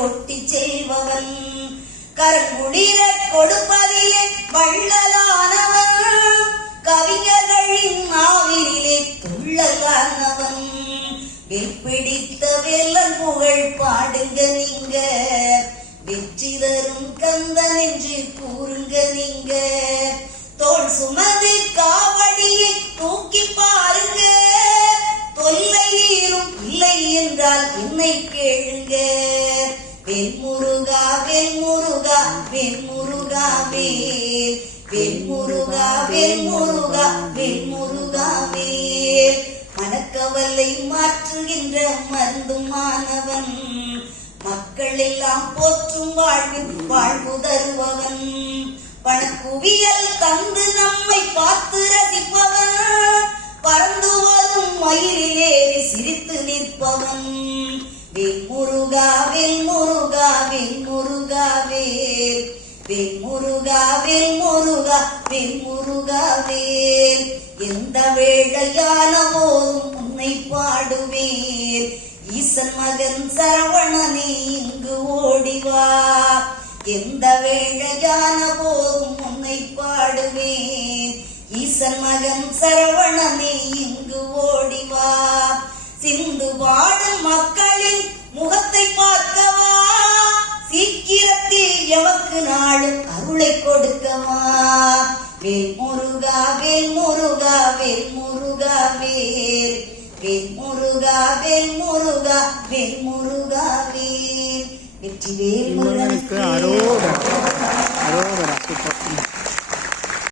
கொட்டி செல்பவன் கருங்குளிர கொடுப்பதிலே வள்ளலானவன். கவிஞர்களின் நாவிலே துள்ளலானவன். வெற்பிடித்த வெள்ளன் புகழ் பாடுங்க நீங்க. வெற்றி தரும் கந்தன் என்று கூறுங்க நீங்க. தோல் சுமந்து காவடியை தூக்கி பாருங்க. தொல்லை நீரும் இல்லை என்றால் என்னை கேளுங்க. வெண்முருகா வெண்முருகா வெண்முருகா வேல் வெண்முருகா வெண்முருகா வெண்முருகா வேல் மனக்கவலை மாற்றுகின்ற மருந்துமானவன் மக்கள் எல்லாம் போற்றும் வாழ்வில் வாழ்வு தருபவன். பணக்குவியல் தந்து நம்மை முருகா எந்த வேளையான உன்னை பாடுவேன். ஈசன் மகன் சரவணனே இங்கு ஓடிவா எந்த வேளையான போதும் உன்னை பாடுவேன். ஈசன் மகன் சரவணனே இங்கு ஓடிவா அருளை கொடுக்கவா? வேல் முருகா வேல் முருகா வேல் முருகா வேல். வேல் முருகா வேல் முருகா வேல் முருகா வேல். வெற்றி வேல் முருகனுக்கு.